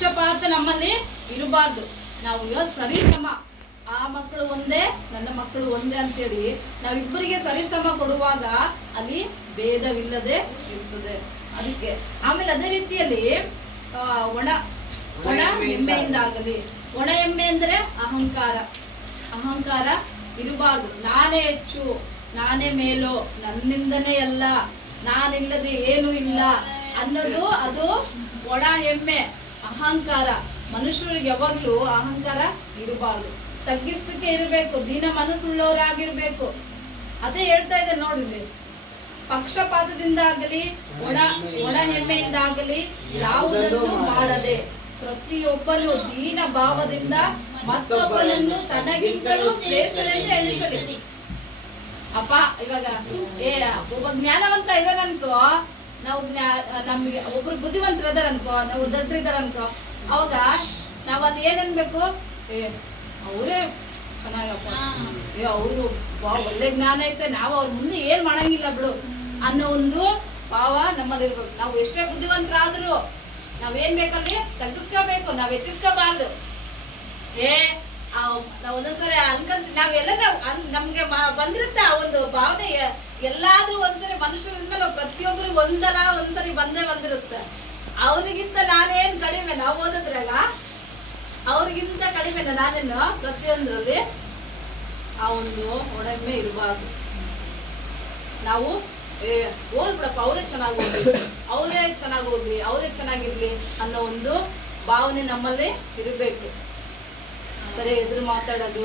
ಪಕ್ಷಪಾತ ನಮ್ಮಲ್ಲಿ ಇರಬಾರ್ದು. ನಾವು ಈಗ ಸರಿಸಮ, ಆ ಮಕ್ಕಳು ಒಂದೇ ನನ್ನ ಮಕ್ಕಳು ಒಂದೇ ಅಂತೇಳಿ ನಾವಿಬ್ಬರಿಗೆ ಸರಿಸಮ ಕೊಡುವಾಗ ಅಲ್ಲಿ ಭೇದವಿಲ್ಲದೆ ಇರ್ತದೆ. ಅದಕ್ಕೆ ಆಮೇಲೆ ಅದೇ ರೀತಿಯಲ್ಲಿ ಒಣ ಎಮ್ಮೆಯಿಂದಾಗಲಿ, ಒಣ ಎಮ್ಮೆ ಅಂದ್ರೆ ಅಹಂಕಾರ ಇರಬಾರ್ದು. ನಾನೇ ಹೆಚ್ಚು, ನಾನೇ ಮೇಲೋ, ನನ್ನಿಂದನೇ ಎಲ್ಲ, ನಾನಿಲ್ಲದೆ ಏನೂ ಇಲ್ಲ ಅನ್ನೋದು ಅದು ಒಣ ಎಮ್ಮೆ, ಅಹಂಕಾರ. ಮನುಷ್ಯರಿಗೆ ಯಾವಾಗ್ಲೂ ಅಹಂಕಾರ ಇರಬಾರ್ದು, ತಗ್ಗಿಸ್ತಕ್ಕೆ ಇರಬೇಕು, ದೀನ ಮನಸ್ಸುಳ್ಳವರಾಗಿರ್ಬೇಕು. ಅದೇ ಹೇಳ್ತಾ ಇದೆ ನೋಡ್ರಿ, ಪಕ್ಷಪಾತದಿಂದಾಗಲಿ ಒಣ ಹೆಮ್ಮೆಯಿಂದಾಗಲಿ ಯಾವುದನ್ನು ಮಾಡದೆ ಪ್ರತಿಯೊಬ್ಬನು ದೀನ ಭಾವದಿಂದ ಮತ್ತೊಬ್ಬನನ್ನು ತನಗಿಂತಲೂ ಶ್ರೇಷ್ಠನೆಂದು ಎಣಿಸಲಿ. ಅಪ್ಪ ಇವಾಗ ಒಬ್ಬ ಜ್ಞಾನವಂತ ಇದಾರ ಅನ್ಕೋ, ನಾವು ನಮ್ಗೆ ಒಬ್ರು ಬುದ್ಧಿವಂತರ ಇದಾರ ಅನ್ಕೋ, ನಾವು ದೊಡ್ಡರಿದಾರ ಅನ್ಕೋ, ಅವಾಗ ನಾವ್ ಅದ್ ಏನ್ ಅನ್ಬೇಕು, ಅವರೇ ಚೆನ್ನಾಗಪ್ಪ, ಅವರು ಒಳ್ಳೆ ಜ್ಞಾನ ಐತೆ, ನಾವು ಅವ್ರ ಮುಂದೆ ಏನ್ ಮಾಡಂಗಿಲ್ಲ ಬಿಡು ಅನ್ನೋ ಒಂದು ಭಾವ ನಮ್ಮಲ್ಲಿ ಇರ್ಬೇಕು. ನಾವು ಎಷ್ಟೇ ಬುದ್ಧಿವಂತರಾದ್ರೂ ನಾವೇನ್ ಬೇಕಲ್ಲಿ ತಗ್ಗಿಸ್ಕೋಬೇಕು, ನಾವ್ ಹೆಚ್ಚಿಸ್ಕೋಬಾರ್ದು. ನಾವ್ ಒಂದೊಂದ್ಸರಿ ಅನ್ಕಂತ ನಾವೆಲ್ಲ ನಮ್ಗೆ ಬಂದಿರುತ್ತೆ ಆ ಒಂದು ಭಾವನೆ. ಎಲ್ಲಾದ್ರೂ ಒಂದ್ಸರಿ ಮನುಷ್ಯರಿಂದ್ಮೇಲೆ ಪ್ರತಿಯೊಬ್ಬರಿಗೆ ಒಂದ್ಸರಿ ಬಂದಿರುತ್ತೆ. ಅವನಿಗಿಂತ ನಾನೇನ್ ಕಡಿಮೆ, ನಾವು ಓದಿದ್ರಾಗ ಅವ್ರಿಗಿಂತ ಕಡಿಮೆ ನಾನೇನು ಪ್ರತಿಯೊಂದ್ರಲ್ಲಿ ಆ ಒಂದು ಒಣಮೆ ಇರಬಾರ್ದು. ನಾವು ಓದ್ ಬಿಡಪ್ಪ, ಅವರೇ ಚೆನ್ನಾಗಿ ಓದ್ಲಿ, ಅವರೇ ಚೆನ್ನಾಗಿರ್ಲಿ ಅನ್ನೋ ಒಂದು ಭಾವನೆ ನಮ್ಮಲ್ಲಿ ಇರಬೇಕು. ಬರೀ ಎದುರು ಮಾತಾಡೋದು,